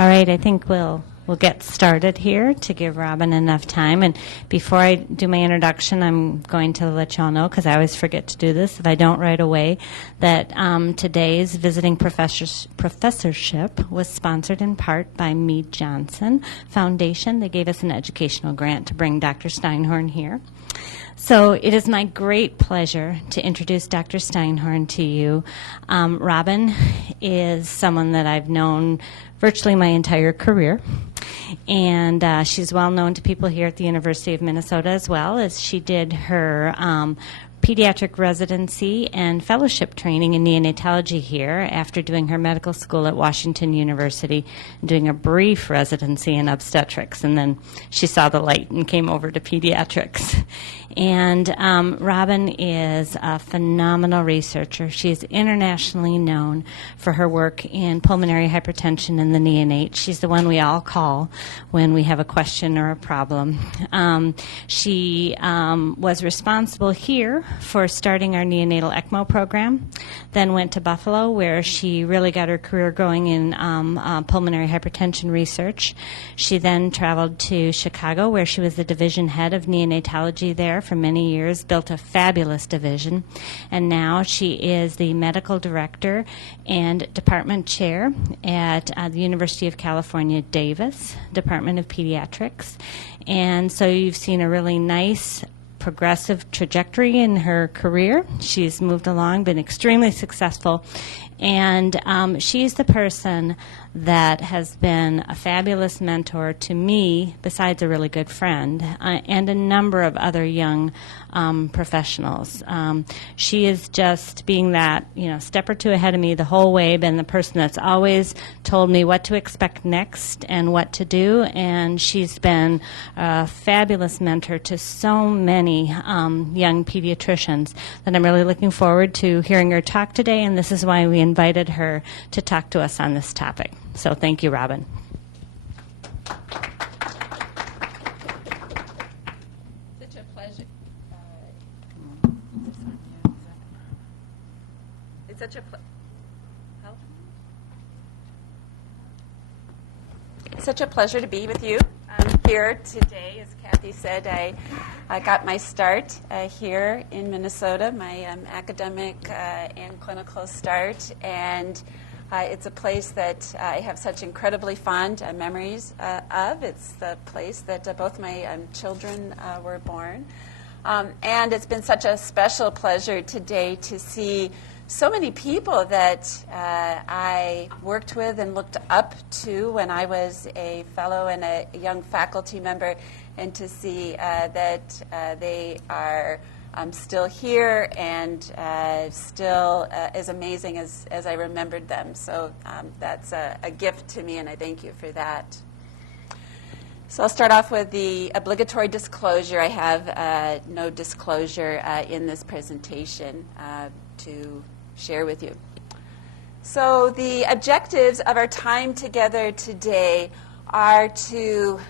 All right, I think we'll get started here to give Robin enough time. And before I do my introduction, I'm going to let you all know, because I always forget to do this if I don't right away, that today's visiting professorship was sponsored in part by Mead Johnson Foundation. They gave us an educational grant to bring Dr. Steinhorn here. So it is my great pleasure to introduce Dr. Steinhorn to you. Robin is someone that I've known virtually my entire career, and she's well known to people here at the University of Minnesota, as well as she did her pediatric residency and fellowship training in neonatology here after doing her medical school at Washington University and doing a brief residency in obstetrics. And then she saw the light and came over to pediatrics. And Robin is a phenomenal researcher. She is internationally known for her work in pulmonary hypertension in the neonate. She's the one we all call when we have a question or a problem. She was responsible here for starting our neonatal ECMO program, then went to Buffalo, where she really got her career going in pulmonary hypertension research. She then traveled to Chicago, where she was the division head of neonatology there for many years, built a fabulous division, and now she is the medical director and department chair at the University of California, Davis, Department of Pediatrics. And so you've seen a really nice progressive trajectory in her career. She's moved along, been extremely successful, and she's the person that has been a fabulous mentor to me, besides a really good friend, and a number of other young professionals. She is just being that, step or two ahead of me the whole way, been the person that's always told me what to expect next and what to do, and she's been a fabulous mentor to so many young pediatricians that I'm really looking forward to hearing her talk today, and this is why we invited her to talk to us on this topic. So thank you, Robin. Such a pleasure. It's such a It's such a pleasure to be with you here today. As Kathy said, I got my start here in Minnesota, my academic and clinical start, and it's a place that I have such incredibly fond memories of. It's the place that both my children were born. And it's been such a special pleasure today to see so many people that I worked with and looked up to when I was a fellow and a young faculty member, and to see that they are still here and still as amazing as I remembered them. So that's a gift to me, and I thank you for that. So I'll start off with the obligatory disclosure. I have no disclosure in this presentation to share with you. So the objectives of our time together today are to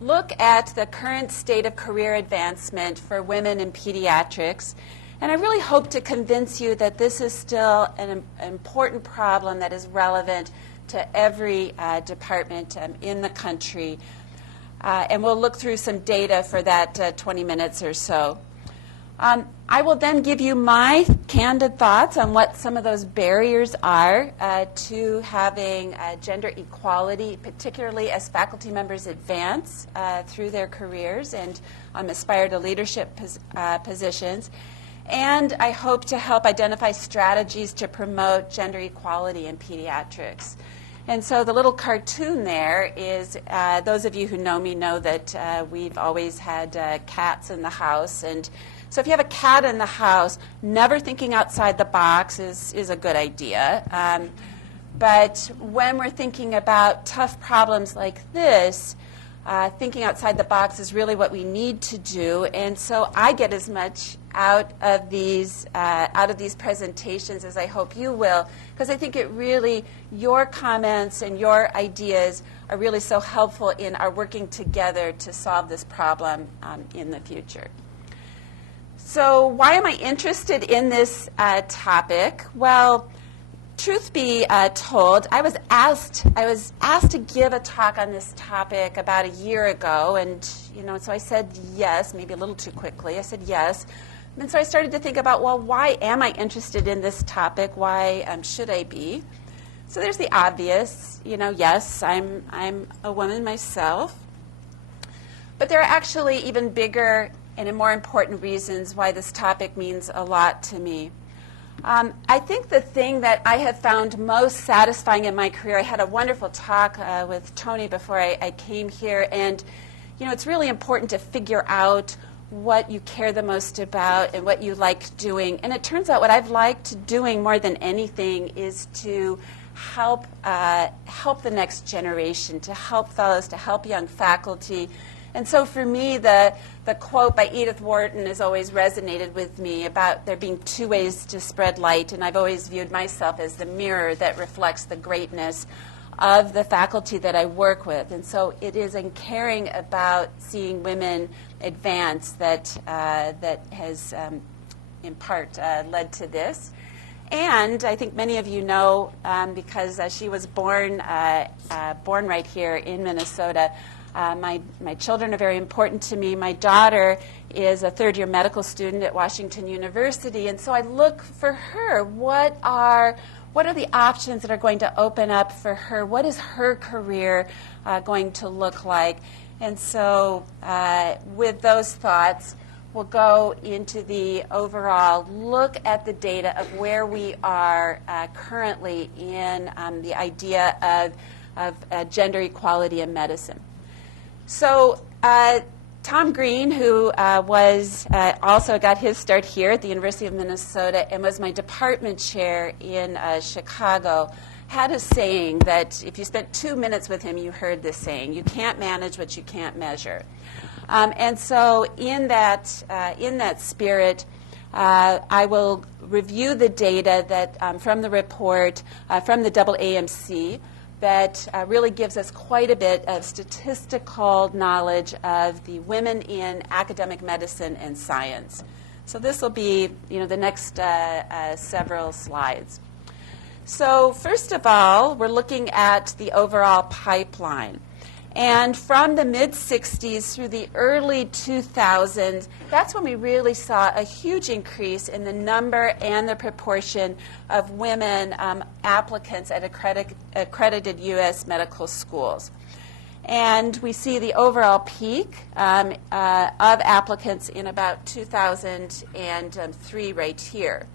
look at the current state of career advancement for women in pediatrics, and I really hope to convince you that this is still an important problem that is relevant to every department in the country. And we'll look through some data for that 20 minutes or so. I will then give you my candid thoughts on what some of those barriers are to having gender equality, particularly as faculty members advance through their careers and aspire to leadership positions. And I hope to help identify strategies to promote gender equality in pediatrics. And so the little cartoon there is, those of you who know me know that we've always had cats in the house. And so if you have a cat in the house, never thinking outside the box is a good idea. But when we're thinking about tough problems like this, thinking outside the box is really what we need to do. And so I get as much out of these presentations as I hope you will, because I think your comments and your ideas are really so helpful in our working together to solve this problem in the future. So why am I interested in this topic? Well, truth be told, I was asked to give a talk on this topic about a year ago, and so I said yes, maybe a little too quickly. I said yes, and so I started to think about, well, why am I interested in this topic? Why should I be? So there's the obvious, yes, I'm a woman myself, but there are actually even bigger and more important reasons why this topic means a lot to me. I think the thing that I have found most satisfying in my career, I had a wonderful talk with Tony before I came here, and it's really important to figure out what you care the most about and what you like doing. And it turns out what I've liked doing more than anything is to help the next generation, to help fellows, to help young faculty. And so for me, the quote by Edith Wharton has always resonated with me about there being two ways to spread light, and I've always viewed myself as the mirror that reflects the greatness of the faculty that I work with. And so it is in caring about seeing women advance that has in part led to this. And I think many of you know, because she was born right here in Minnesota, my children are very important to me. My daughter is a third-year medical student at Washington University, and so I look for her. What are the options that are going to open up for her? What is her career going to look like? And so with those thoughts, we'll go into the overall look at the data of where we are currently in the idea of gender equality in medicine. So Tom Green, who also got his start here at the University of Minnesota and was my department chair in Chicago, had a saying that if you spent 2 minutes with him, you heard this saying: you can't manage what you can't measure. And so in that spirit, I will review the data that from the report from the AAMC that really gives us quite a bit of statistical knowledge of the women in academic medicine and science. So this will be, the next several slides. So first of all, we're looking at the overall pipeline. And from the mid-'60s through the early 2000s, that's when we really saw a huge increase in the number and the proportion of women applicants at accredited U.S. medical schools. And we see the overall peak of applicants in about 2003 right here.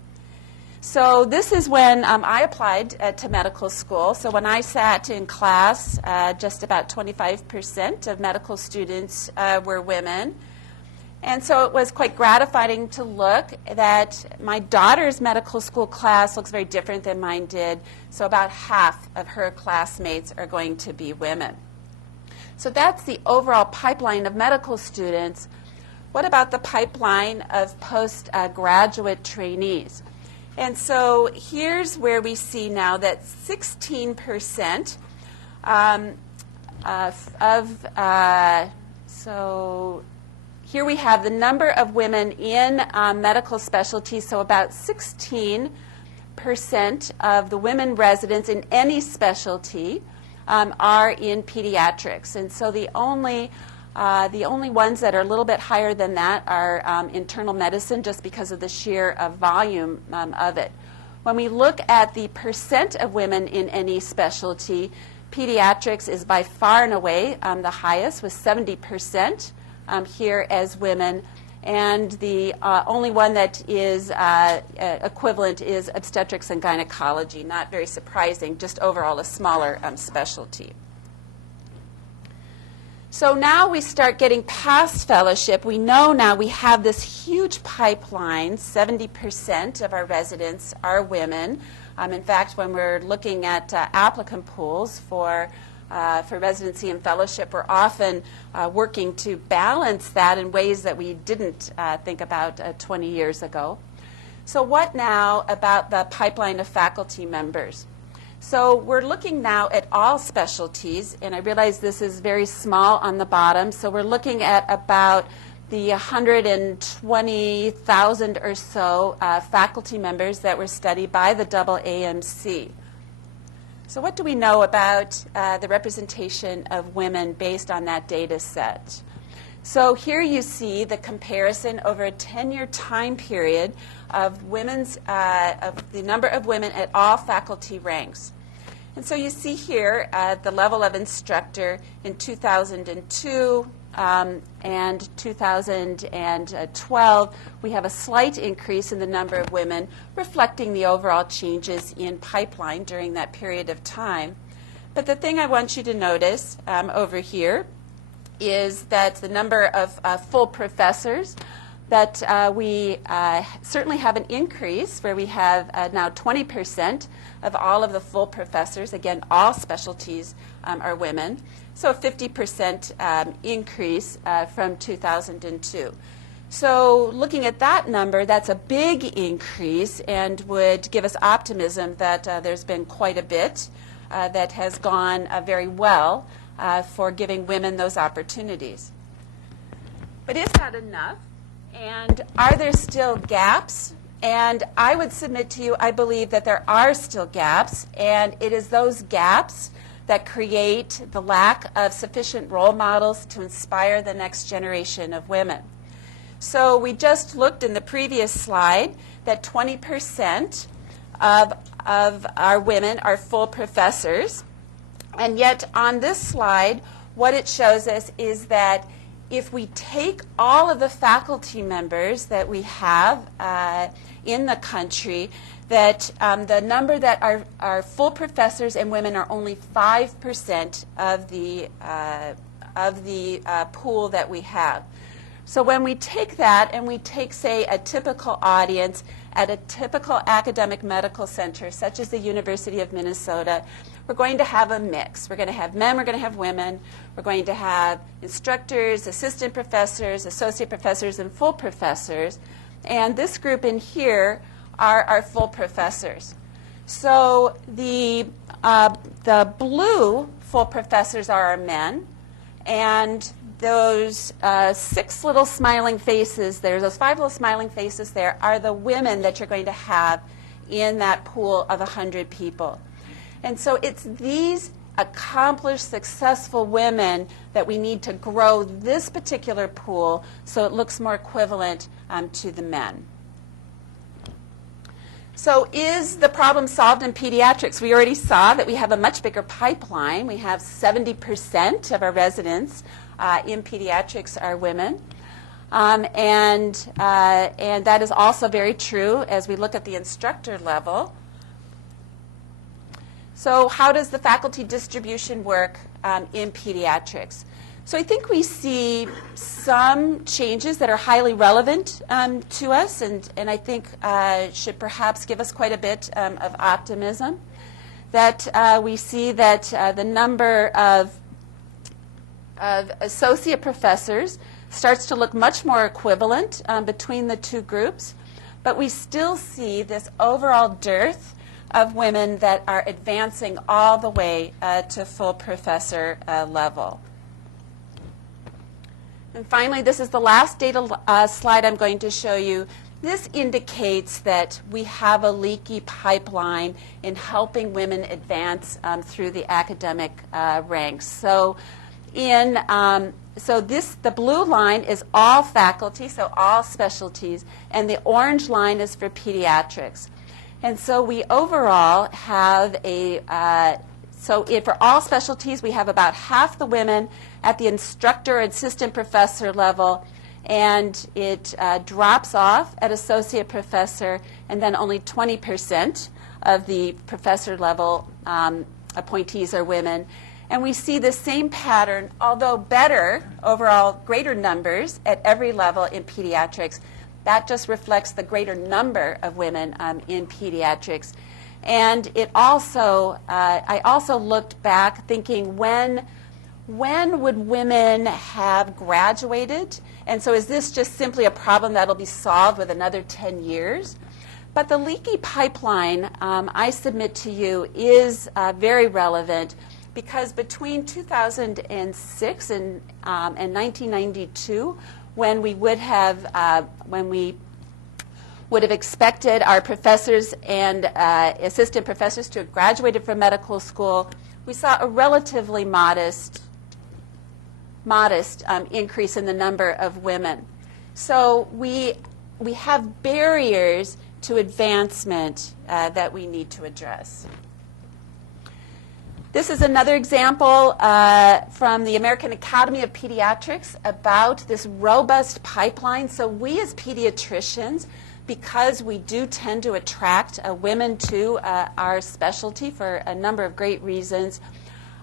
So this is when I applied to medical school. So when I sat in class, just about 25% of medical students were women. And so it was quite gratifying to look that my daughter's medical school class looks very different than mine did. So about half of her classmates are going to be women. So that's the overall pipeline of medical students. What about the pipeline of postgraduate trainees? And so here's where we see now that 16% so here we have the number of women in medical specialties. So about 16% of the women residents in any specialty are in pediatrics. And so the only ones that are a little bit higher than that are internal medicine, just because of the sheer volume of it. When we look at the percent of women in any specialty, pediatrics is by far and away the highest, with 70% here as women. And the only one that is equivalent is obstetrics and gynecology. Not very surprising, just overall a smaller specialty. So now we start getting past fellowship. We know now we have this huge pipeline. 70% of our residents are women. In fact, when we're looking at applicant pools for residency and fellowship, we're often working to balance that in ways that we didn't think about 20 years ago. So what now about the pipeline of faculty members? So we're looking now at all specialties, and I realize this is very small on the bottom. So we're looking at about the 120,000 or so faculty members that were studied by the AAMC. So what do we know about the representation of women based on that data set? So here you see the comparison over a 10-year time period of the number of women at all faculty ranks. And so you see here at the level of instructor in 2002 and 2012, we have a slight increase in the number of women, reflecting the overall changes in pipeline during that period of time. But the thing I want you to notice over here is that the number of full professors, that we certainly have an increase where we have now 20% of all of the full professors, again, all specialties are women, so a 50% increase from 2002. So looking at that number, that's a big increase and would give us optimism that there's been quite a bit that has gone very well for giving women those opportunities. But is that enough? And are there still gaps? And I would submit to you, I believe that there are still gaps, and it is those gaps that create the lack of sufficient role models to inspire the next generation of women. So we just looked in the previous slide that 20% of our women are full professors, and yet on this slide, what it shows us is that if we take all of the faculty members that we have in the country, that the number that are full professors and women are only 5% of the pool that we have. So when we take that and we take, say, a typical audience at a typical academic medical center, such as the University of Minnesota, we're going to have a mix. We're going to have men, we're going to have women, we're going to have instructors, assistant professors, associate professors, and full professors. And this group in here are our full professors. So the blue full professors are our men, and those 6 little smiling faces there, those 5 little smiling faces there, are the women that you're going to have in that pool of 100 people. And so it's these accomplished, successful women that we need to grow this particular pool so it looks more equivalent to the men. So is the problem solved in pediatrics? We already saw that we have a much bigger pipeline. We have 70% of our residents in pediatrics are women. And that is also very true as we look at the instructor level. So how does the faculty distribution work in pediatrics? So I think we see some changes that are highly relevant to us, and I think should perhaps give us quite a bit of optimism. That we see that the number of associate professors starts to look much more equivalent between the two groups, but we still see this overall dearth of women that are advancing all the way to full professor level. And finally, this is the last data slide I'm going to show you. This indicates that we have a leaky pipeline in helping women advance through the academic ranks. So the blue line is all faculty, so all specialties, and the orange line is for pediatrics. And so we overall have for all specialties, we have about half the women at the instructor or assistant professor level, and it drops off at associate professor, and then only 20% of the professor level appointees are women. And we see the same pattern, although better, overall greater numbers at every level in pediatrics. That just reflects the greater number of women in pediatrics. And it also, I also looked back thinking when would women have graduated? And so is this just simply a problem that will be solved with another 10 years? But the leaky pipeline, I submit to you, is very relevant because between 2006 and 1992, when we would have, when we would have expected our professors and assistant professors to have graduated from medical school, we saw a relatively modest increase in the number of women. So we have barriers to advancement that we need to address. This is another example from the American Academy of Pediatrics about this robust pipeline. So we as pediatricians, because we do tend to attract women to our specialty for a number of great reasons,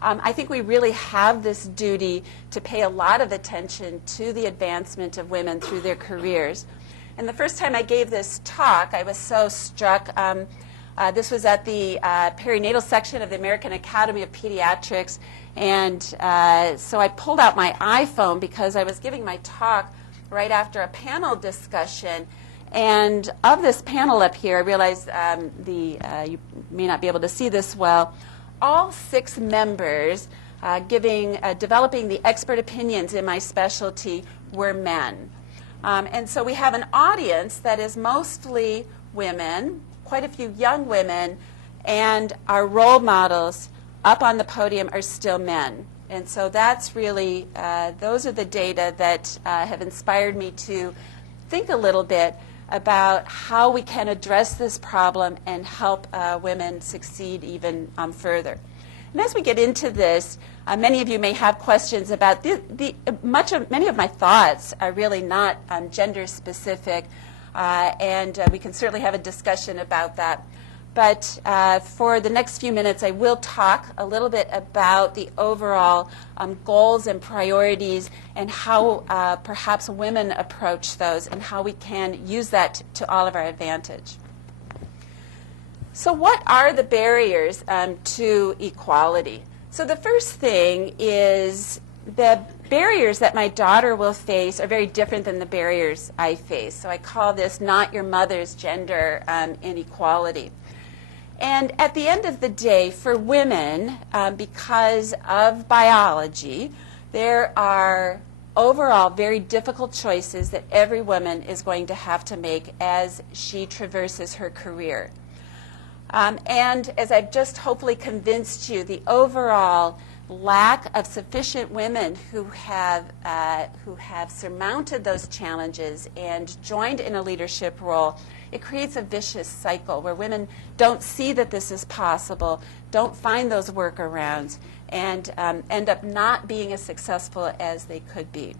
I think we really have this duty to pay a lot of attention to the advancement of women through their careers. And the first time I gave this talk, I was so struck. This was at the perinatal section of the American Academy of Pediatrics, and so I pulled out my iPhone because I was giving my talk right after a panel discussion. And of this panel up here, I realized you may not be able to see this well. All 6 members developing the expert opinions in my specialty were men. And so we have an audience that is mostly women, quite a few young women, and our role models up on the podium are still men. And so that's really, those are the data that have inspired me to think a little bit about how we can address this problem and help women succeed even further. And as we get into this, many of you may have questions about many of my thoughts are really not gender specific, and we can certainly have a discussion about that. But for the next few minutes, I will talk a little bit about the overall goals and priorities and how perhaps women approach those and how we can use that to all of our advantage. So what are the barriers to equality? So the first thing is the barriers that my daughter will face are very different than the barriers I face. So I call this not your mother's gender inequality. And at the end of the day, for women, because of biology, there are overall very difficult choices that every woman is going to have to make as she traverses her career. And as I've just hopefully convinced you, the overall lack of sufficient women who have surmounted those challenges and joined in a leadership role, it creates a vicious cycle where women don't see that this is possible, don't find those workarounds, and end up not being as successful as they could be.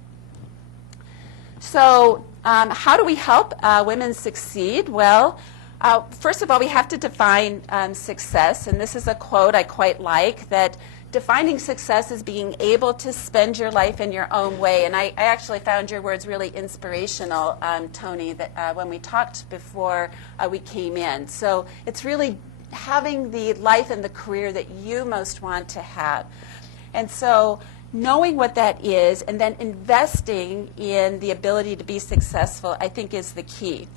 So how do we help women succeed? Well, first of all, we have to define success, and this is a quote I quite like, that defining success is being able to spend your life in your own way. And I actually found your words really inspirational, Tony, that when we talked before we came in. So it's really having the life and the career that you most want to have. And so knowing what that is and then investing in the ability to be successful, I think, is the key.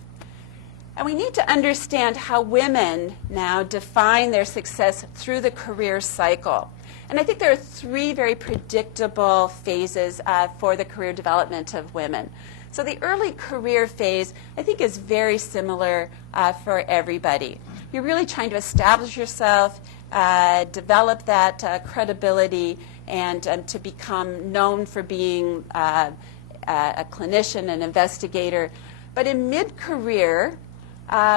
And we need to understand how women now define their success through the career cycle. And I think there are 3 very predictable phases for the career development of women. So the early career phase, I think, is very similar for everybody. You're really trying to establish yourself, develop that credibility, and to become known for being a clinician, an investigator. But in mid-career,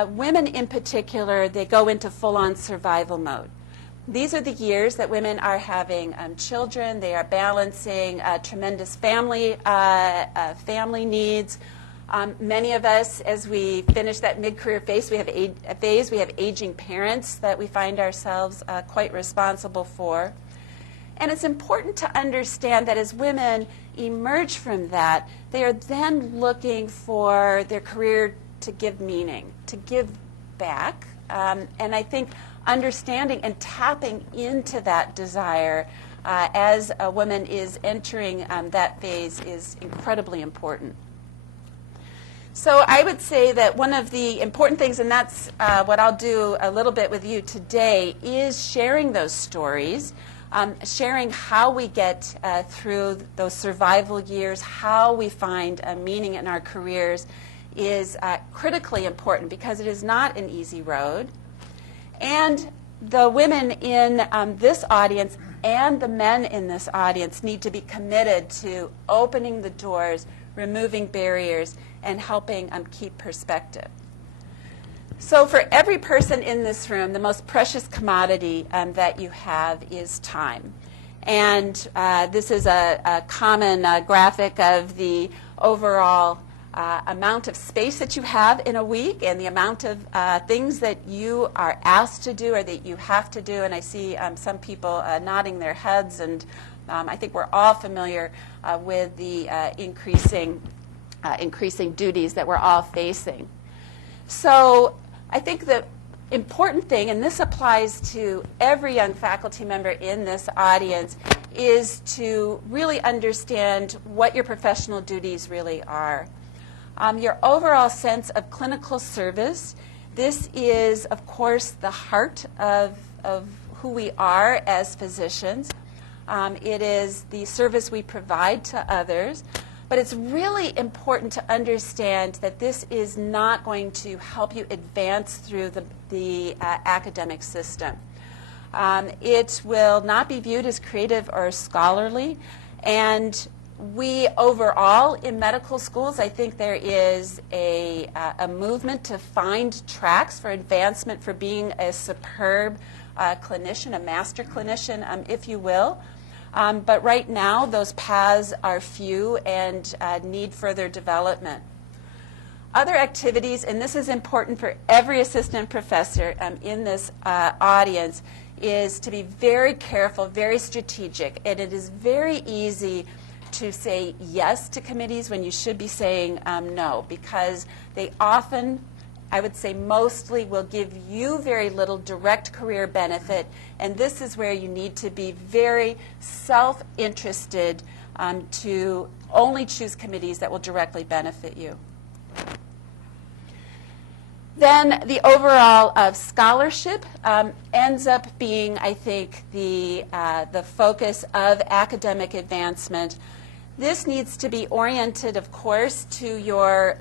women in particular, they go into full-on survival mode. These are the years that women are having children. They are balancing tremendous family needs. Many of us, as we finish that mid-career phase, we have aging parents that we find ourselves quite responsible for. And it's important to understand that as women emerge from that, they are then looking for their career to give meaning, to give back. And I think understanding and tapping into that desire as a woman is entering that phase is incredibly important. So I would say that one of the important things, and that's what I'll do a little bit with you today, is sharing those stories, sharing how we get through those survival years, how we find meaning in our careers, is critically important because it is not an easy road. And the women in this audience and the men in this audience need to be committed to opening the doors, removing barriers, and helping keep perspective. So for every person in this room, the most precious commodity that you have is time. And this is a common graphic of the overall amount of space that you have in a week and the amount of things that you are asked to do or that you have to do. And I see some people nodding their heads, and I think we're all familiar with the increasing duties that we're all facing. So I think the important thing, and this applies to every young faculty member in this audience, is to really understand what your professional duties really are. Your overall sense of clinical service. This is, of course, the heart of who we are as physicians. It is the service we provide to others. But it's really important to understand that this is not going to help you advance through the academic system. It will not be viewed as creative or scholarly. And we overall in medical schools, I think there is a movement to find tracks for advancement for being a superb clinician, a master clinician, if you will. But right now, those paths are few and need further development. Other activities, and this is important for every assistant professor in this audience, is to be very careful, very strategic. And it is very easy to say yes to committees when you should be saying no, because they often, I would say mostly, will give you very little direct career benefit, and this is where you need to be very self-interested to only choose committees that will directly benefit you. Then the overall of scholarship ends up being, I think, the focus of academic advancement. This needs to be oriented, of course, to your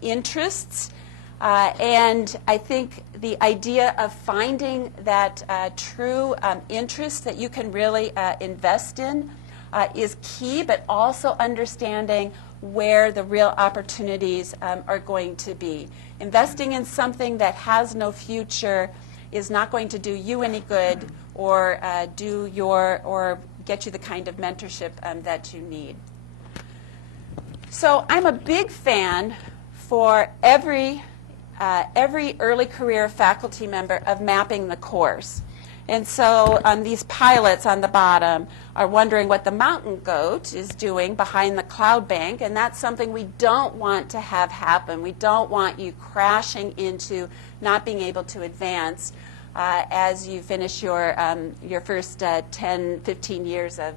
interests. And I think the idea of finding that true interest that you can really invest in is key, but also understanding where the real opportunities are going to be. Investing in something that has no future is not going to do you any good or get you the kind of mentorship that you need. So I'm a big fan for every early career faculty member of mapping the course. And so these pilots on the bottom are wondering what the mountain goat is doing behind the cloud bank, and that's something we don't want to have happen. We don't want you crashing into not being able to advance as you finish your first 10, 15 years of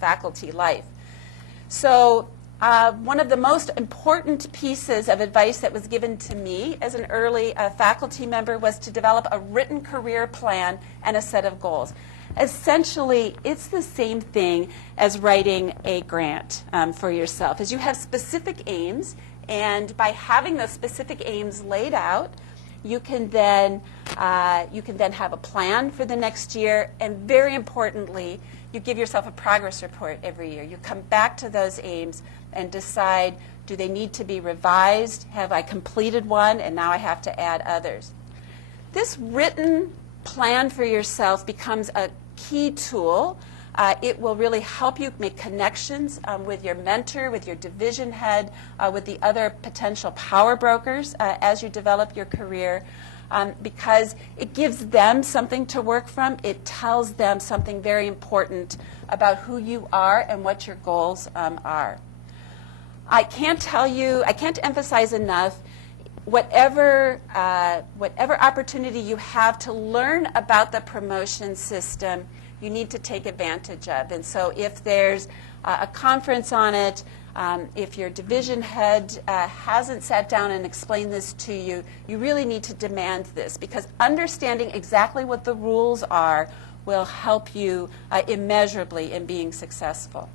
faculty life. So one of the most important pieces of advice that was given to me as an early faculty member was to develop a written career plan and a set of goals. Essentially, it's the same thing as writing a grant for yourself, as you have specific aims, and by having those specific aims laid out, you can then have a plan for the next year, and very importantly, you give yourself a progress report every year. You come back to those aims and decide, do they need to be revised? Have I completed one and now I have to add others? This written plan for yourself becomes a key tool. It will really help you make connections with your mentor, with your division head, with the other potential power brokers as you develop your career. Because it gives them something to work from. It tells them something very important about who you are and what your goals are. I can't emphasize enough, whatever opportunity you have to learn about the promotion system, you need to take advantage of. And so if there's a conference on it, if your division head hasn't sat down and explained this to you, you really need to demand this, because understanding exactly what the rules are will help you immeasurably in being successful.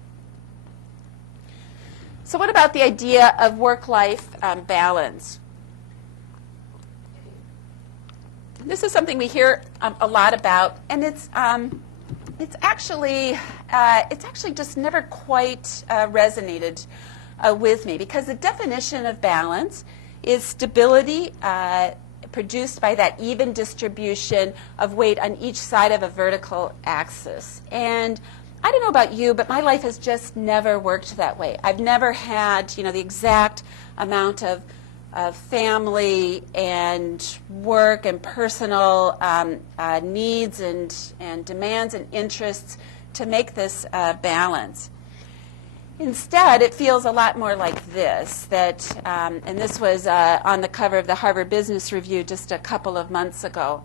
So what about the idea of work-life balance? This is something we hear a lot about, and it's actually just never quite resonated with me, because the definition of balance is stability produced by that even distribution of weight on each side of a vertical axis. And I don't know about you, but my life has just never worked that way. I've never had, the exact amount of family and work and personal needs and demands and interests to make this balance. Instead, it feels a lot more like this, and this was on the cover of the Harvard Business Review just a couple of months ago.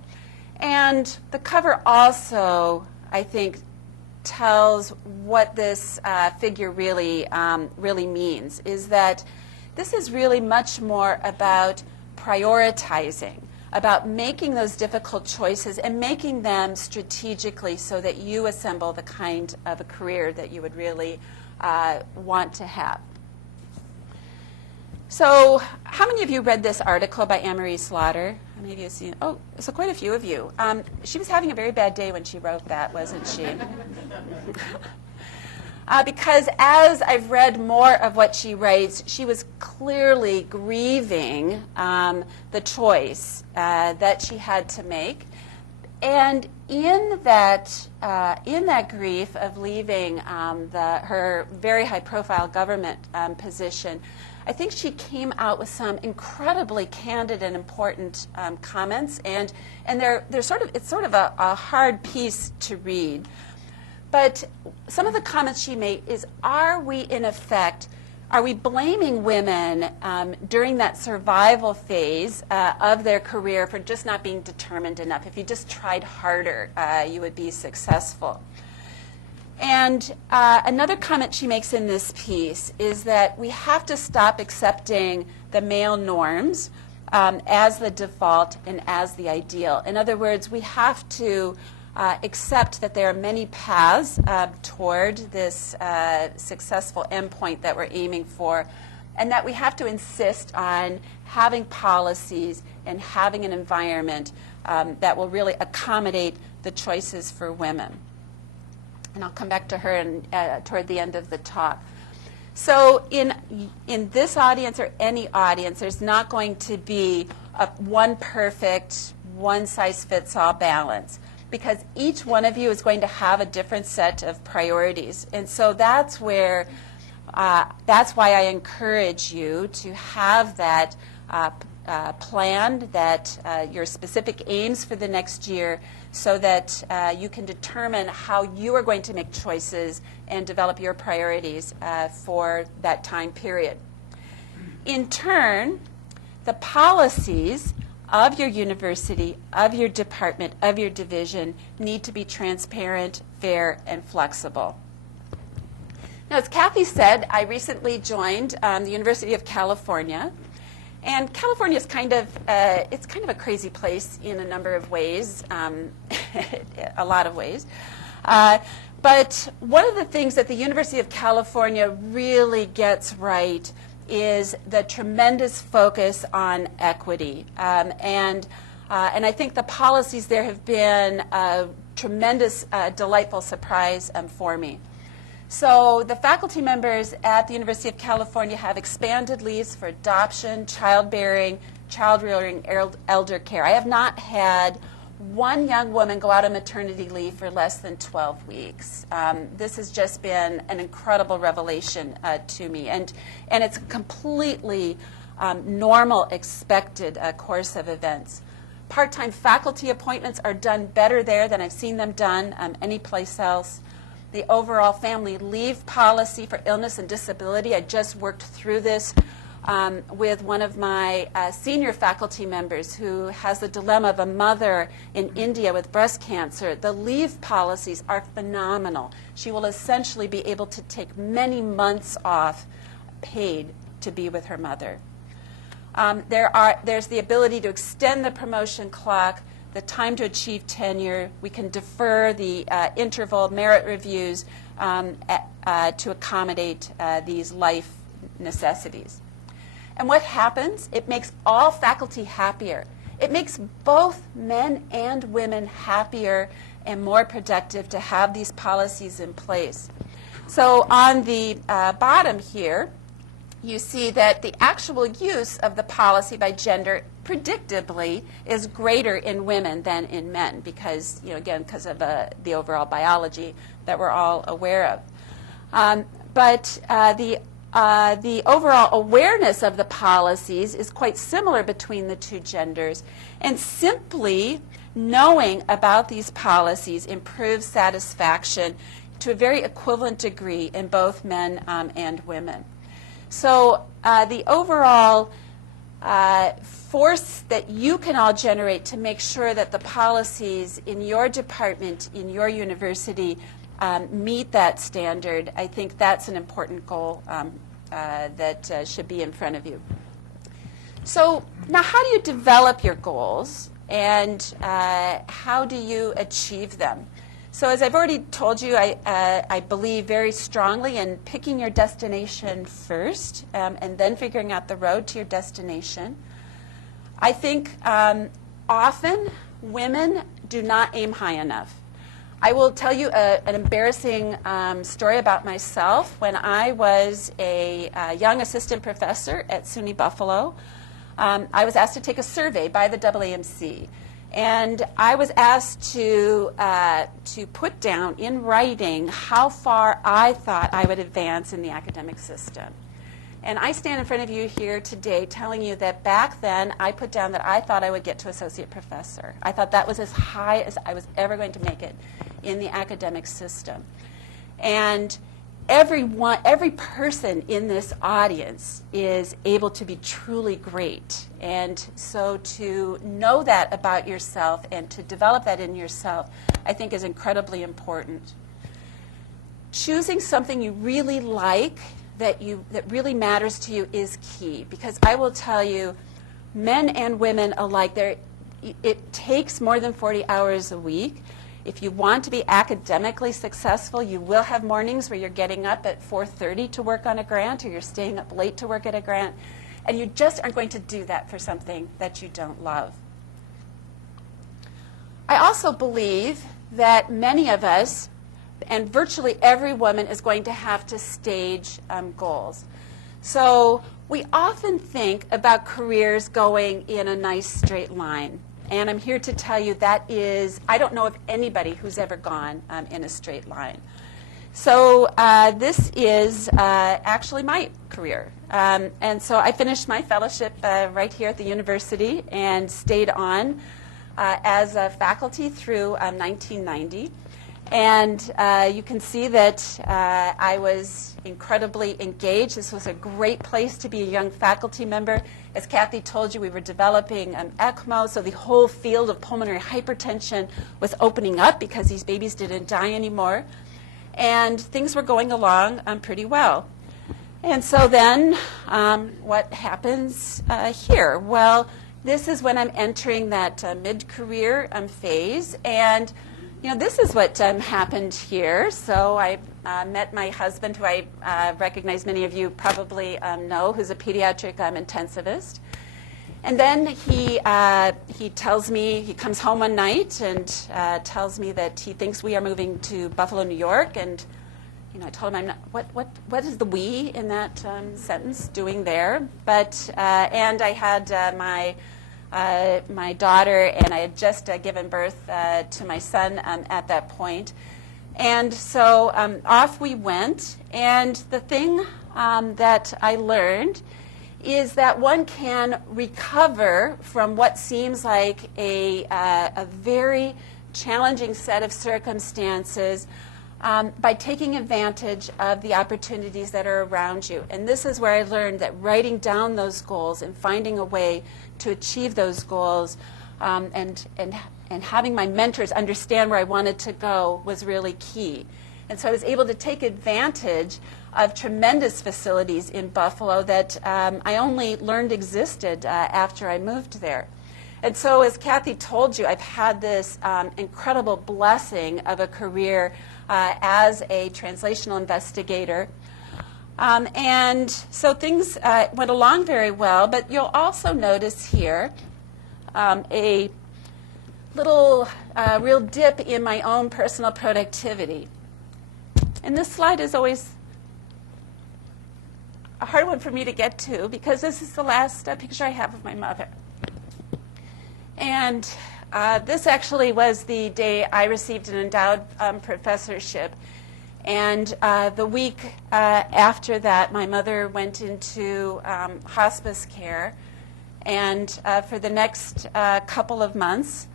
And the cover also, I think, tells what this figure really means, is that this is really much more about prioritizing, about making those difficult choices and making them strategically so that you assemble the kind of a career that you would really want to have. So how many of you read this article by Emery Slaughter? How many of you have seen? Oh, so quite a few of you. She was having a very bad day when she wrote that, wasn't she? Because as I've read more of what she writes, she was clearly grieving the choice that she had to make. And in that grief of leaving her very high-profile government position, I think she came out with some incredibly candid and important comments, and it's sort of a hard piece to read. But some of the comments she made is, are we blaming women during that survival phase of their career for just not being determined enough? If you just tried harder, you would be successful. And another comment she makes in this piece is that we have to stop accepting the male norms as the default and as the ideal. In other words, we have to accept that there are many paths toward this successful endpoint that we're aiming for, and that we have to insist on having policies and having an environment that will really accommodate the choices for women. And I'll come back to her toward the end of the talk. So in this audience or any audience, there's not going to be one perfect, one-size-fits-all balance, because each one of you is going to have a different set of priorities. And so that's why I encourage you to have that planned, that your specific aims for the next year, so that you can determine how you are going to make choices and develop your priorities for that time period. In turn, the policies of your university, of your department, of your division need to be transparent, fair, and flexible. Now, as Kathy said, I recently joined the University of California. And California is kind of a crazy place in a number of ways, a lot of ways. But one of the things that the University of California really gets right is the tremendous focus on equity. And I think the policies there have been a tremendous, delightful surprise for me. So the faculty members at the University of California have expanded leaves for adoption, childbearing, child-rearing, elder care. I have not had one young woman go out on maternity leave for less than 12 weeks. This has just been an incredible revelation to me. And it's a completely normal, expected course of events. Part-time faculty appointments are done better there than I've seen them done anyplace else. The overall family leave policy for illness and disability, I just worked through this with one of my senior faculty members who has the dilemma of a mother in India with breast cancer. The leave policies are phenomenal. She will essentially be able to take many months off paid to be with her mother. There's the ability to extend the promotion clock, the time to achieve tenure. We can defer the interval merit reviews to accommodate these life necessities. And what happens? It makes all faculty happier. It makes both men and women happier and more productive to have these policies in place. So on the bottom here, you see that the actual use of the policy by gender predictably is greater in women than in men because, again, because of the overall biology that we're all aware of. But the overall awareness of the policies is quite similar between the two genders, and simply knowing about these policies improves satisfaction to a very equivalent degree in both men and women. So the overall force that you can all generate to make sure that the policies in your department, in your university, meet that standard, I think that's an important goal that should be in front of you. So now how do you develop your goals and how do you achieve them? So as I've already told you, I believe very strongly in picking your destination first and then figuring out the road to your destination. I think often women do not aim high enough. I will tell you an embarrassing story about myself. When I was a young assistant professor at SUNY Buffalo, I was asked to take a survey by the AAMC. And I was asked to put down in writing how far I thought I would advance in the academic system. And I stand in front of you here today telling you that back then I put down that I thought I would get to associate professor. I thought that was as high as I was ever going to make it in the academic system. And every person in this audience is able to be truly great. And so to know that about yourself and to develop that in yourself, I think is incredibly important. Choosing something you really like that really matters to you is key, because I will tell you, men and women alike, it takes more than 40 hours a week. If you want to be academically successful, you will have mornings where you're getting up at 4:30 to work on a grant, or you're staying up late to work at a grant, and you just aren't going to do that for something that you don't love. I also believe that many of us, and virtually every woman, is going to have to stage goals. So we often think about careers going in a nice straight line. And I'm here to tell you I don't know of anybody who's ever gone in a straight line. So this is actually my career. And so I finished my fellowship right here at the university and stayed on as a faculty through 1990. And you can see that I was incredibly engaged. This was a great place to be a young faculty member. As Kathy told you, we were developing ECMO, so the whole field of pulmonary hypertension was opening up because these babies didn't die anymore. And things were going along pretty well. And so then what happens here? Well, this is when I'm entering that mid-career phase. And this is what happened here. So I met my husband, who I recognize many of you probably know, who's a pediatric intensivist. And then he tells me, he comes home one night and tells me that he thinks we are moving to Buffalo, New York. And I told him, what is the we in that sentence doing there? But and I had my daughter, and I had just given birth to my son at that point. And so off we went. And the thing that I learned is that one can recover from what seems like a very challenging set of circumstances by taking advantage of the opportunities that are around you. And this is where I learned that writing down those goals and finding a way to achieve those goals and having my mentors understand where I wanted to go was really key. And so I was able to take advantage of tremendous facilities in Buffalo that I only learned existed after I moved there. And so, as Kathy told you, I've had this incredible blessing of a career as a translational investigator. And so things went along very well, but you'll also notice here a little real dip in my own personal productivity. And this slide is always a hard one for me to get to because this is the last picture I have of my mother. And this actually was the day I received an endowed professorship. And the week after that, my mother went into hospice care. And for the next couple of months,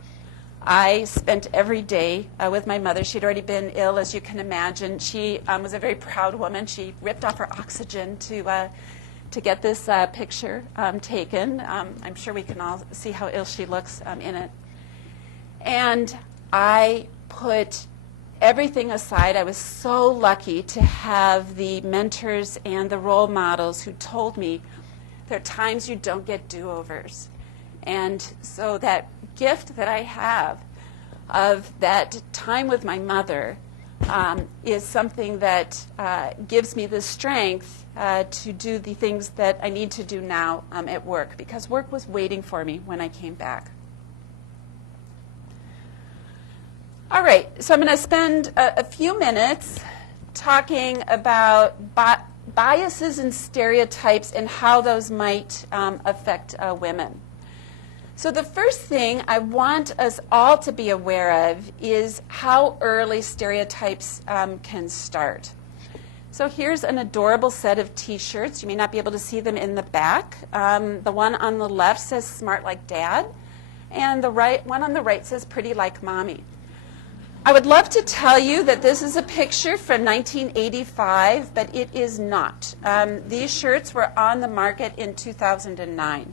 I spent every day with my mother. She'd already been ill, as you can imagine. She was a very proud woman. She ripped off her oxygen to get this picture taken. I'm sure we can all see how ill she looks in it. And I put everything aside. I was so lucky to have the mentors and the role models who told me there are times you don't get do-overs. And so that gift that I have of that time with my mother is something that gives me the strength to do the things that I need to do now at work, because work was waiting for me when I came back. All right, so I'm going to spend a few minutes talking about biases and stereotypes and how those might affect women. So the first thing I want us all to be aware of is how early stereotypes can start. So here's an adorable set of T-shirts. You may not be able to see them in the back. The one on the left says "Smart like Dad," and the one on the right says "Pretty like Mommy." I would love to tell you that this is a picture from 1985, but it is not. These shirts were on the market in 2009.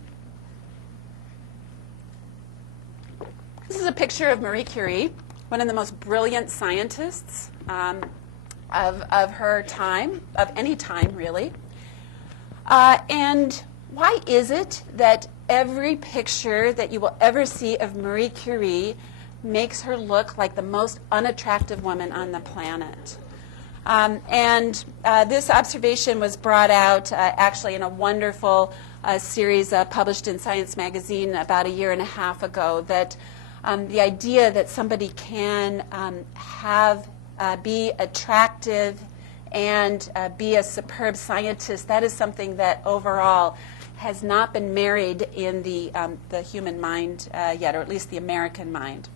This is a picture of Marie Curie, one of the most brilliant scientists of her time, of any time really. And why is it that every picture that you will ever see of Marie Curie makes her look like the most unattractive woman on the planet? And this observation was brought out actually in a wonderful series published in Science magazine about a year and a half ago, that the idea that somebody can be attractive and be a superb scientist, that is something that overall has not been married in the human mind yet, or at least the American mind.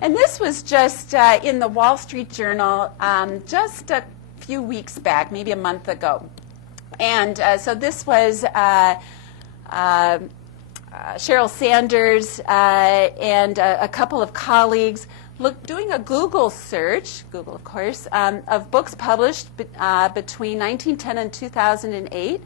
And this was just in the Wall Street Journal just a few weeks back, maybe a month ago. And so this was Cheryl Sanders and a couple of colleagues doing a Google search, Google of course, of books published between 1910 and 2008,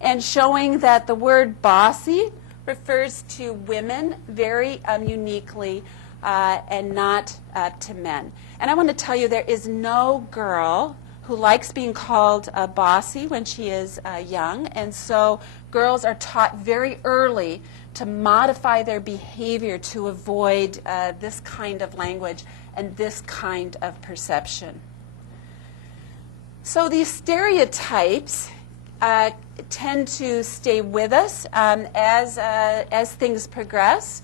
and showing that the word bossy refers to women very uniquely and not to men. And I want to tell you, there is no girl who likes being called bossy when she is young, and so girls are taught very early to modify their behavior to avoid this kind of language and this kind of perception. So these stereotypes tend to stay with us as things progress,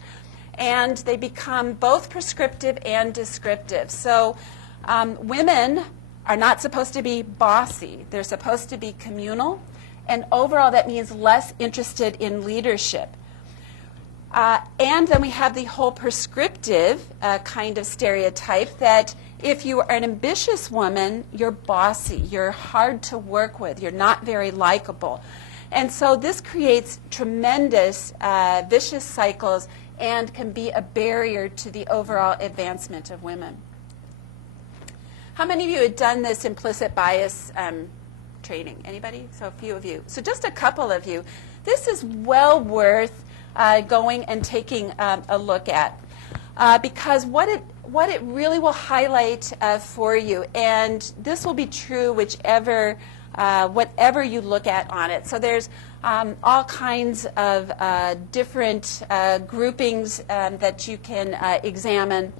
and they become both prescriptive and descriptive. So women are not supposed to be bossy. They're supposed to be communal, and overall that means less interested in leadership. And then we have the whole prescriptive kind of stereotype that if you are an ambitious woman, you're bossy, you're hard to work with, you're not very likable. And so this creates tremendous vicious cycles and can be a barrier to the overall advancement of women. How many of you had done this implicit bias training? Anybody? So a few of you. So just a couple of you. This is well worth going and taking a look at because what it really will highlight for you, and this will be true whatever you look at on it. So there's all kinds of different groupings that you can examine,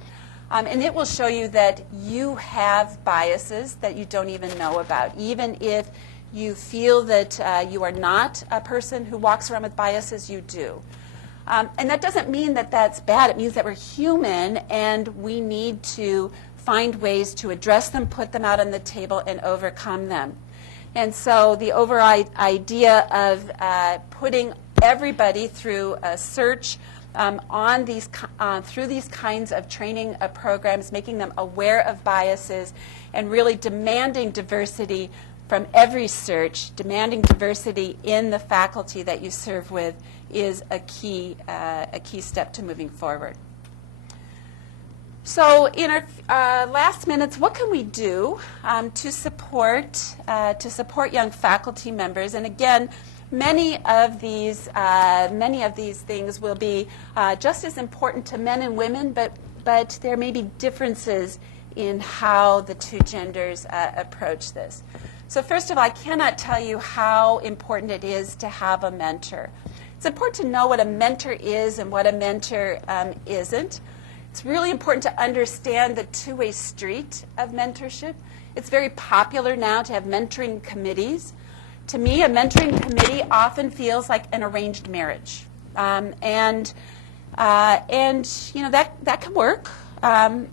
and it will show you that you have biases that you don't even know about, even if you feel that you are not a person who walks around with biases, you do. And that doesn't mean that that's bad. It means that we're human and we need to find ways to address them, put them out on the table, and overcome them. And so the overall idea of putting everybody through a search through these kinds of training programs, making them aware of biases, and really demanding diversity from every search, demanding diversity in the faculty that you serve with is a key step to moving forward. So in our last minutes, what can we do to support young faculty members? And again, many of these things will be just as important to men and women, but there may be differences in how the two genders approach this. So first of all, I cannot tell you how important it is to have a mentor. It's important to know what a mentor is and what a mentor isn't. It's really important to understand the two-way street of mentorship. It's very popular now to have mentoring committees. To me, a mentoring committee often feels like an arranged marriage, and you know that can work, and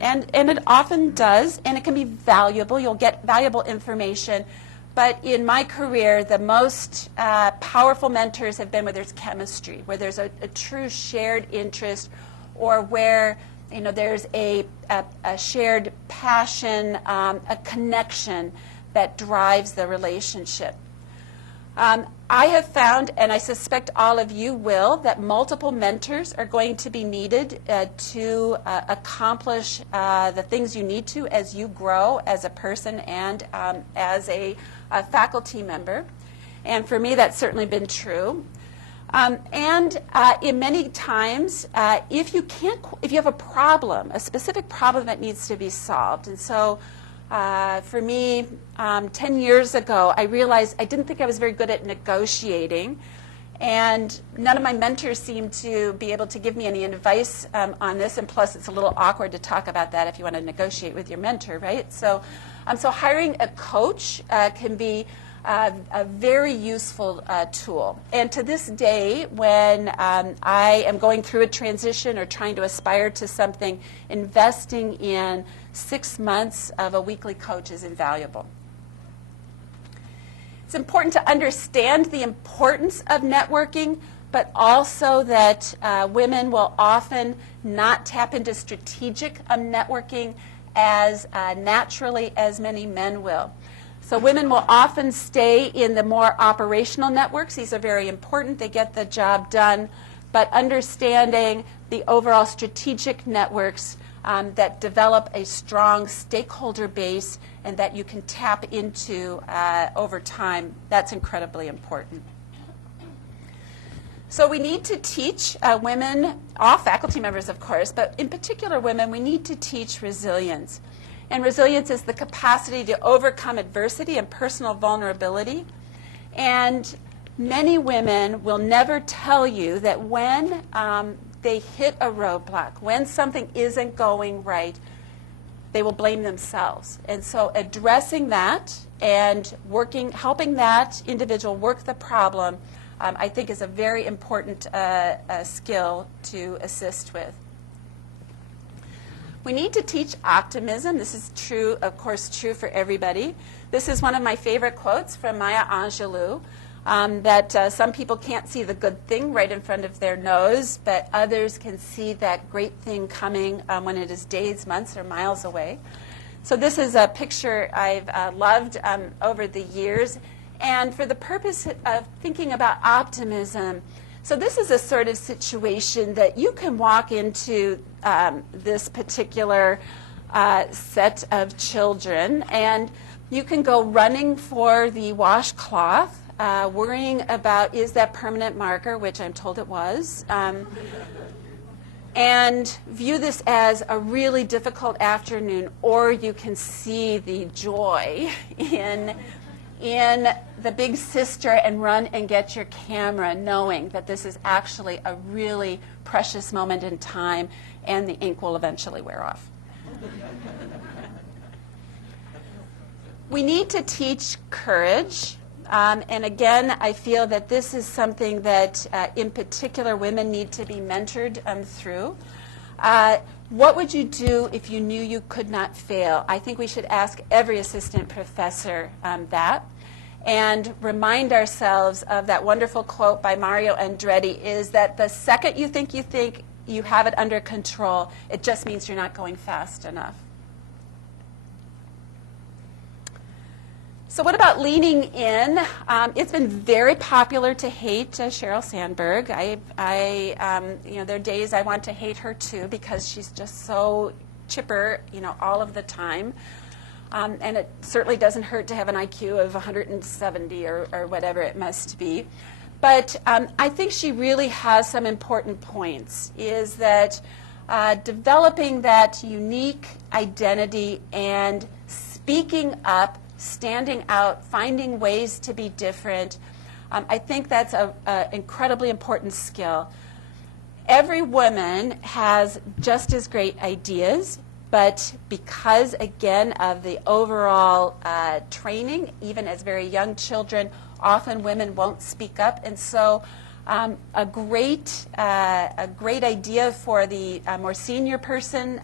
it often does, and it can be valuable. You'll get valuable information, but in my career, the most powerful mentors have been where there's chemistry, where there's a true shared interest, or where there's a shared passion, a connection that drives the relationship. I have found, and I suspect all of you will, that multiple mentors are going to be needed to accomplish the things you need to as you grow as a person and as a faculty member. And for me, that's certainly been true. And in many times, if you have a problem, a specific problem that needs to be solved, and so for me, 10 years ago, I realized I didn't think I was very good at negotiating, and none of my mentors seemed to be able to give me any advice on this, and plus it's a little awkward to talk about that if you want to negotiate with your mentor, right? So hiring a coach can be a very useful tool. And to this day, when I am going through a transition or trying to aspire to something, investing in 6 months of a weekly coach is invaluable. It's important to understand the importance of networking, but also that women will often not tap into strategic networking as naturally as many men will. So women will often stay in the more operational networks. These are very important. They get the job done. But understanding the overall strategic networks that develop a strong stakeholder base and that you can tap into over time, that's incredibly important. So we need to teach women, all faculty members of course, but in particular women, we need to teach resilience. And resilience is the capacity to overcome adversity and personal vulnerability. And many women will never tell you that when they hit a roadblock, when something isn't going right, they will blame themselves. And so addressing that and helping that individual work the problem, I think is a very important skill to assist with. We need to teach optimism. This is true, of course, true for everybody. This is one of my favorite quotes from Maya Angelou, that some people can't see the good thing right in front of their nose, but others can see that great thing coming when it is days, months, or miles away. So this is a picture I've loved over the years. And for the purpose of thinking about optimism, so this is a sort of situation that you can walk into this particular set of children, and you can go running for the washcloth, worrying about is that permanent marker, which I'm told it was, and view this as a really difficult afternoon, or you can see the joy in the big sister and run and get your camera, knowing that this is actually a really precious moment in time and the ink will eventually wear off. We need to teach courage. And again, I feel that this is something that, in particular, women need to be mentored through. What would you do if you knew you could not fail? I think we should ask every assistant professor that. And remind ourselves of that wonderful quote by Mario Andretti, is that the second you think you have it under control, it just means you're not going fast enough. So what about leaning in? It's been very popular to hate Cheryl Sanders. There are days I want to hate her too, because she's just so chipper, all of the time. And it certainly doesn't hurt to have an IQ of 170 or whatever it must be. But I think she really has some important points, is that developing that unique identity and speaking up, standing out, finding ways to be different, I think that's an incredibly important skill. Every woman has just as great ideas, but because, again, of the overall training, even as very young children, often women won't speak up. And so a great idea for the more senior person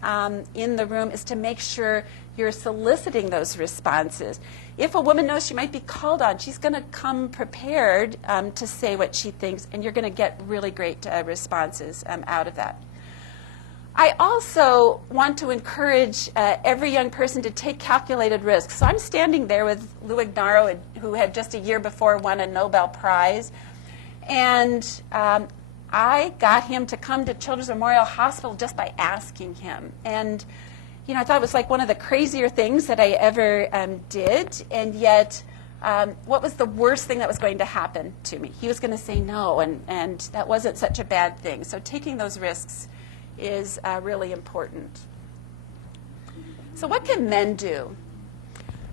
in the room is to make sure you're soliciting those responses. If a woman knows she might be called on, she's going to come prepared to say what she thinks, and you're going to get really great responses out of that. I also want to encourage every young person to take calculated risks. So I'm standing there with Lou Ignarro, who had just a year before won a Nobel Prize. And I got him to come to Children's Memorial Hospital just by asking him. And, I thought it was like one of the crazier things that I ever did. And yet, what was the worst thing that was going to happen to me? He was going to say no, and that wasn't such a bad thing. So taking those risks is really important. So what can men do?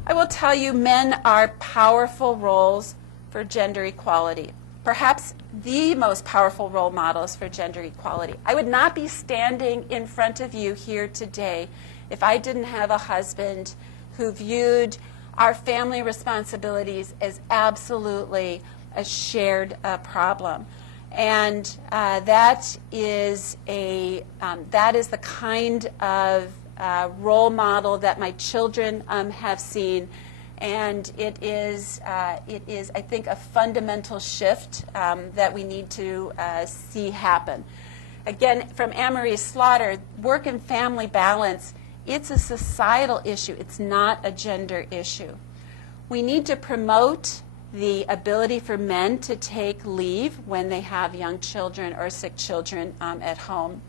I will tell you, men are powerful roles for gender equality. Perhaps the most powerful role models for gender equality. I would not be standing in front of you here today if I didn't have a husband who viewed our family responsibilities as absolutely a shared problem. And that is the kind of role model that my children have seen, and it is, I think, a fundamental shift that we need to see happen. Again, from Emery Slaughter, work and family balance, it's a societal issue. It's not a gender issue. We need to promote the ability for men to take leave when they have young children or sick children at home.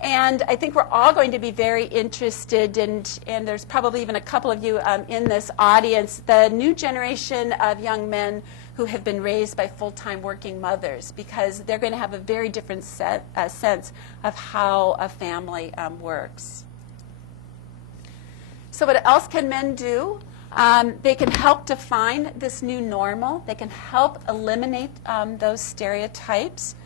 And I think we're all going to be very interested, and there's probably even a couple of you in this audience, the new generation of young men who have been raised by full-time working mothers, because they're going to have a very different sense of how a family works. So what else can men do? They can help define this new normal. They can help eliminate those stereotypes.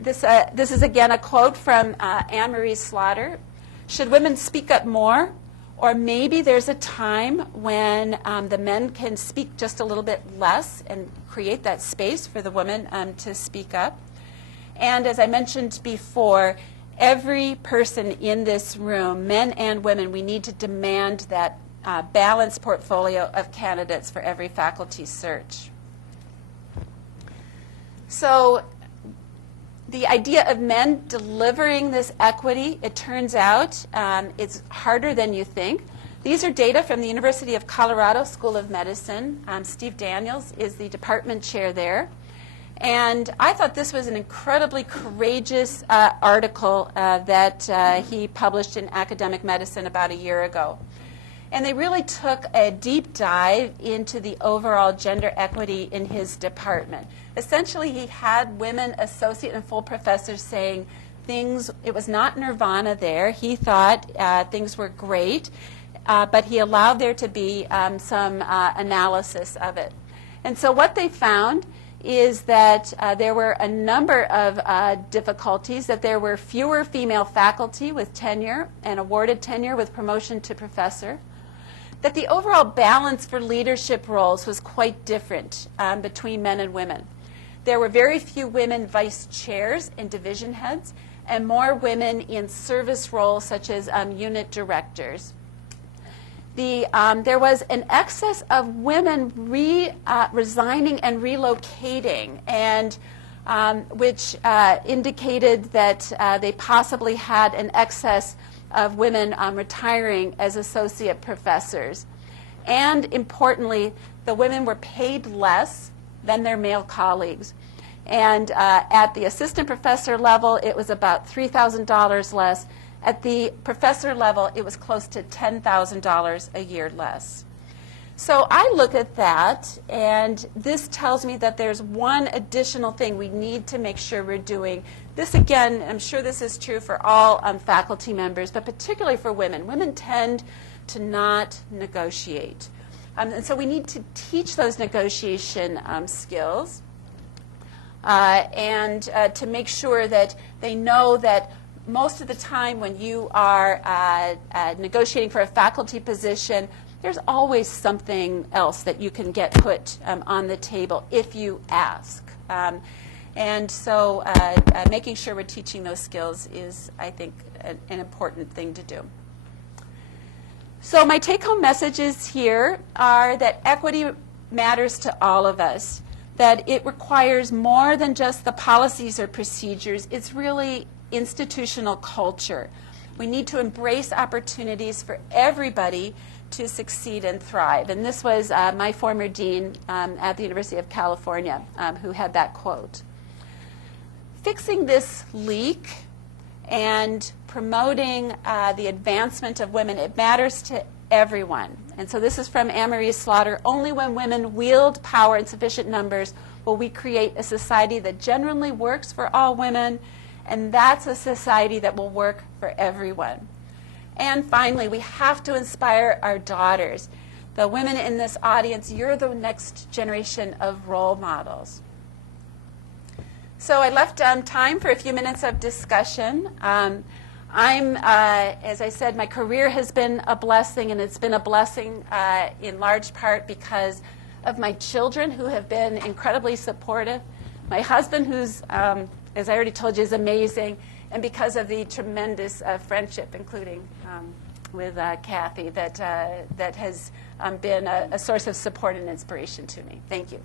This is, again, a quote from Emery Slaughter. Should women speak up more? Or maybe there's a time when the men can speak just a little bit less and create that space for the women to speak up. And as I mentioned before, every person in this room, men and women, we need to demand that balanced portfolio of candidates for every faculty search. So the idea of men delivering this equity, it turns out it's harder than you think. These are data from the University of Colorado School of Medicine. Steve Daniels is the department chair there. And I thought this was an incredibly courageous article that he published in Academic Medicine about a year ago. And they really took a deep dive into the overall gender equity in his department. Essentially, he had women associate and full professors saying it was not nirvana there. He thought things were great, but he allowed there to be some analysis of it. And so what they found is that there were a number of difficulties, that there were fewer female faculty with tenure and awarded tenure with promotion to professor. that the overall balance for leadership roles was quite different between men and women. There were very few women vice chairs and division heads, and more women in service roles such as unit directors. There was an excess of women resigning and relocating, and which indicated that they possibly had an excess of women retiring as associate professors. And importantly, the women were paid less than their male colleagues. And at the assistant professor level, it was about $3,000 less. At the professor level, it was close to $10,000 a year less. So I look at that, and this tells me that there's one additional thing we need to make sure we're doing. This, again, I'm sure this is true for all faculty members, but particularly for women. Women tend to not negotiate. And so we need to teach those negotiation skills and to make sure that they know that most of the time when you are negotiating for a faculty position, there's always something else that you can get put on the table if you ask. And so making sure we're teaching those skills is, I think, an important thing to do. So my take-home messages here are that equity matters to all of us, that it requires more than just the policies or procedures. It's really institutional culture. We need to embrace opportunities for everybody to succeed and thrive. And this was my former dean at the University of California who had that quote. Fixing this leak and promoting the advancement of women, it matters to everyone. And so this is from Emery Slaughter. Only when women wield power in sufficient numbers will we create a society that genuinely works for all women, and that's a society that will work for everyone. And finally, we have to inspire our daughters. The women in this audience, you're the next generation of role models. So I left time for a few minutes of discussion. As I said, my career has been a blessing, and it's been a blessing in large part because of my children who have been incredibly supportive, my husband who's, as I already told you, is amazing, and because of the tremendous friendship, including with Kathy, that has been a source of support and inspiration to me. Thank you.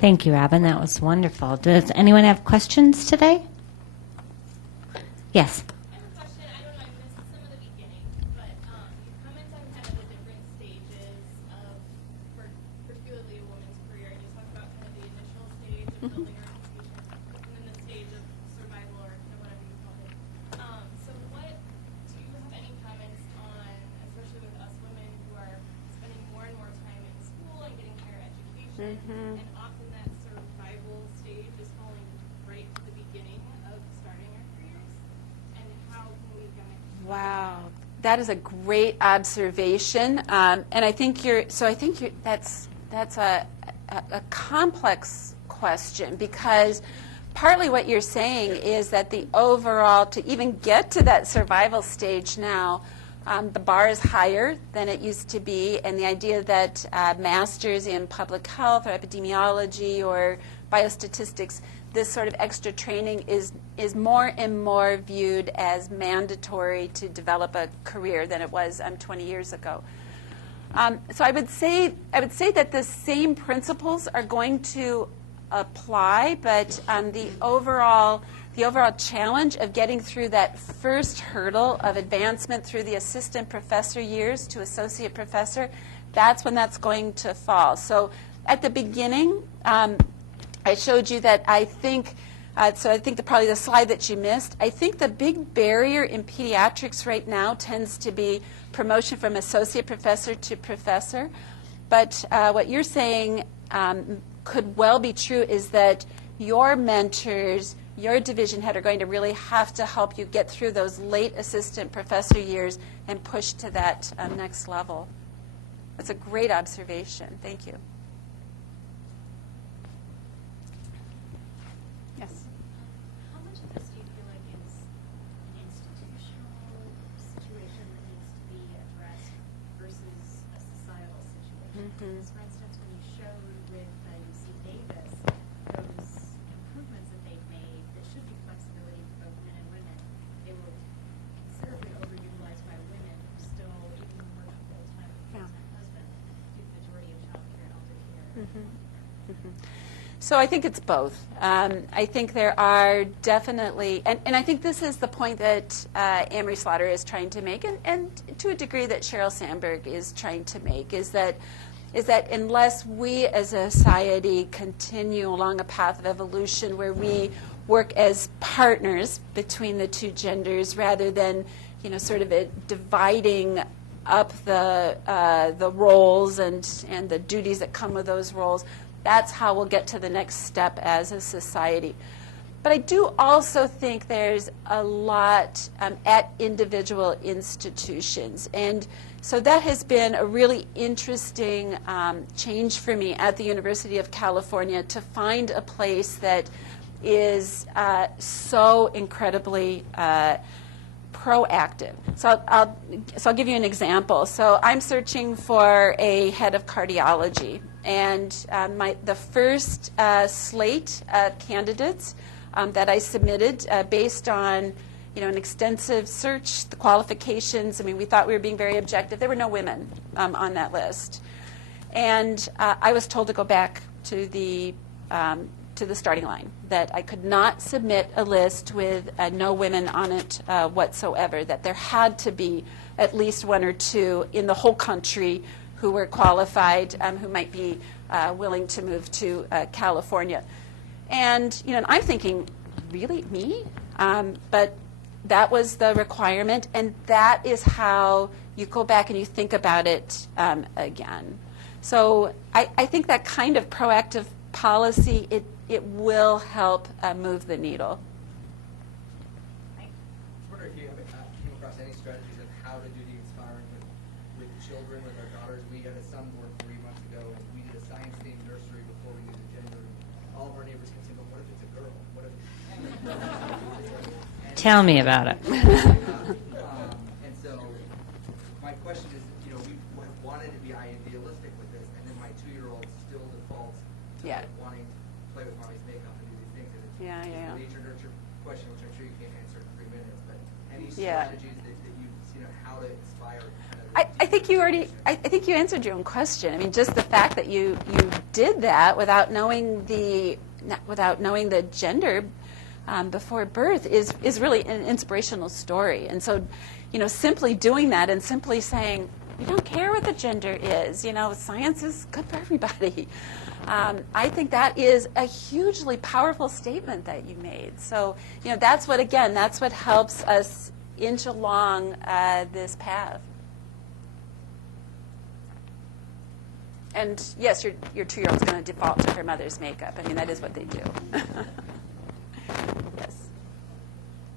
Thank you, Robin. That was wonderful. Does anyone have questions today? Yes. I have a question. I don't know, I missed some of the beginning, but you comment on kind of the different stages of, particularly a woman's career, and you talk about kind of the initial stage of building her institution, and then the stage of survival, or kind of whatever you call it. So do you have any comments on, especially with us women who are spending more and more time in school and getting higher education, and often that survival stage is falling right to the beginning of starting our careers? And how can we kind of... Wow, that is a great observation, and I think that's a complex question, because partly what you're saying is that the overall, to even get to that survival stage now, the bar is higher than it used to be, and the idea that masters in public health or epidemiology or biostatistics, this sort of extra training is more and more viewed as mandatory to develop a career than it was 20 years ago. So I would say that the same principles are going to apply, but the overall challenge of getting through that first hurdle of advancement through the assistant professor years to associate professor, that's when that's going to fall. So at the beginning, I showed you that I think probably the slide that you missed, I think the big barrier in pediatrics right now tends to be promotion from associate professor to professor. But what you're saying could well be true is that your mentors, your division head, are going to really have to help you get through those late assistant professor years and push to that next level. That's a great observation. Thank you. Yes. Because, for instance, when you showed with UC Davis those improvements that they've made that should be flexibility for both men and women, they were considerably overutilized by women who still even work full-time with a full-time husband, do the majority of child care and elder care. So I think it's both. I think there are definitely, and I think this is the point that Emery Slaughter is trying to make, and to a degree that Cheryl Sanders is trying to make, is that unless we as a society continue along a path of evolution where we work as partners between the two genders rather than, sort of dividing up the roles and the duties that come with those roles, that's how we'll get to the next step as a society. But I do also think there's a lot at individual institutions. And so that has been a really interesting change for me at the University of California, to find a place that is so incredibly proactive. So I'll give you an example. So I'm searching for a head of cardiology. And the first slate of candidates that I submitted based on an extensive search, the qualifications, we thought we were being very objective. There were no women on that list. And I was told to go back to the starting line, that I could not submit a list with no women on it whatsoever, that there had to be at least one or two in the whole country who were qualified, who might be willing to move to California. And I'm thinking, really, me? But that was the requirement, and that is how you go back and you think about it again. So I think that kind of proactive policy, it will help move the needle. I wonder if you came across any strategies of how to do the inspiring with children, with our daughters. We had a son born 3 months ago, and we did a science-themed nursery before we knew the gender. All of our neighbors kept saying, "But what if it's a girl? What if?" Tell me about it. And so, my question is, we wanted to be idealistic with this, and then my 2-year-old still defaults to wanting to play with mommy's makeup and do these things. And it's the nature-nurture question, which I'm sure you can't answer in 3 minutes. But any strategies that you've seen on how to inspire? I think you already. I think you answered your own question. Just the fact that you did that without knowing the gender before birth is really an inspirational story. And so, simply doing that and simply saying, we don't care what the gender is. Science is good for everybody. I think that is a hugely powerful statement that you made. So, that's what helps us inch along this path. And yes, your 2-year-old's going to default to her mother's makeup. That is what they do.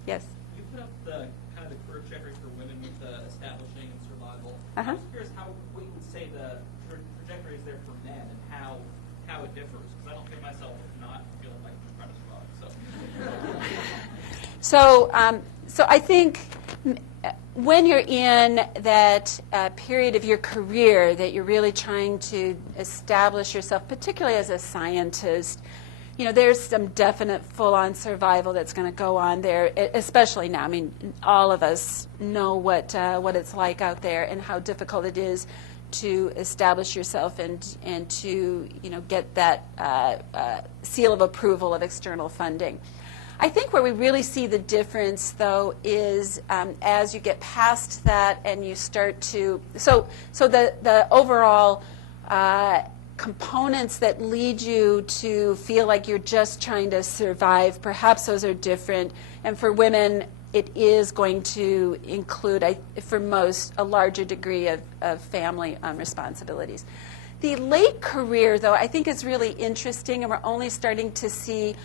Yes. You put up the kind of the career trajectory for women with establishing and survival. Uh-huh. I was curious what you would say the trajectory is there for men and how it differs, because I don't feel myself not feeling like I'm trying to survive. So I think when you're in that period of your career that you're really trying to establish yourself, particularly as a scientist, there's some definite full-on survival that's going to go on there, especially now. All of us know what it's like out there and how difficult it is to establish yourself and to get that seal of approval of external funding. I think where we really see the difference, though, is as you get past that and you start to so the overall components that lead you to feel like you're just trying to survive, perhaps those are different. And for women, it is going to include, for most, a larger degree of family responsibilities. The late career, though, I think is really interesting, and we're only starting to see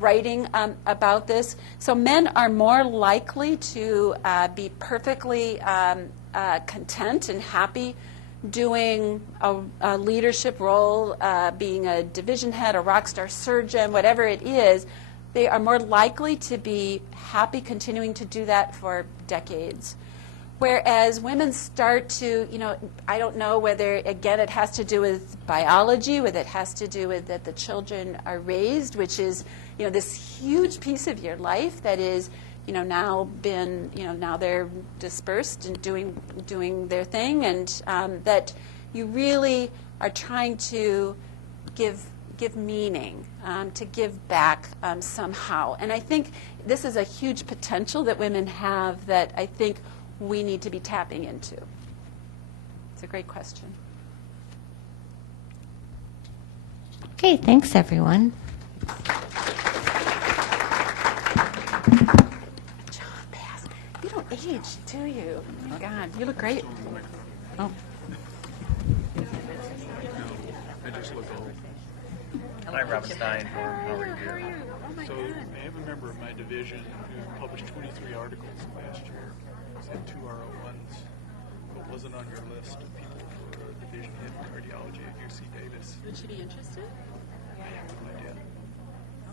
writing about this. So men are more likely to be perfectly content and happy doing a leadership role, being a division head, a rock star surgeon, whatever it is. They are more likely to be happy continuing to do that for decades. Whereas women start to, I don't know whether, again, it has to do with biology, whether it has to do with that the children are raised, which is, this huge piece of your life that is, now been, now they're dispersed and doing their thing, and that you really are trying to give meaning, to give back somehow. And I think this is a huge potential that women have that I think we need to be tapping into. It's a great question. Okay, thanks everyone. John Bass, you don't age, do you? Oh my God, you look great. Oh. I just look old. Hi, Robin Steinhorn. How are you? So I have a member of my division who published 23 articles last year. He had 2 RO1s, but wasn't on your list of people for a division head in cardiology at UC Davis. Would she be interested? I have no idea.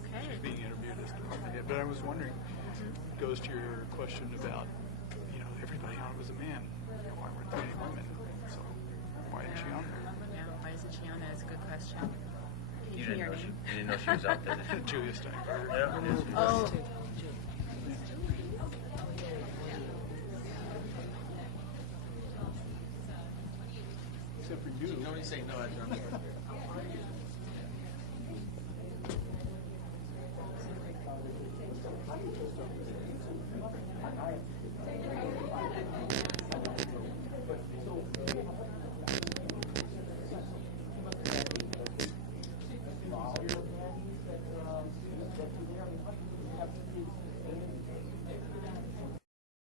Okay. She's being interviewed as department head. But I was wondering, it goes to your question about, everybody on it was a man. Why weren't there any women? So why isn't she on there? Yeah, why isn't she on it? It's a good question. You didn't know she was out there, did you? Julia Steinberg. Yeah. Oh. Except for you. You can only say no, I don't.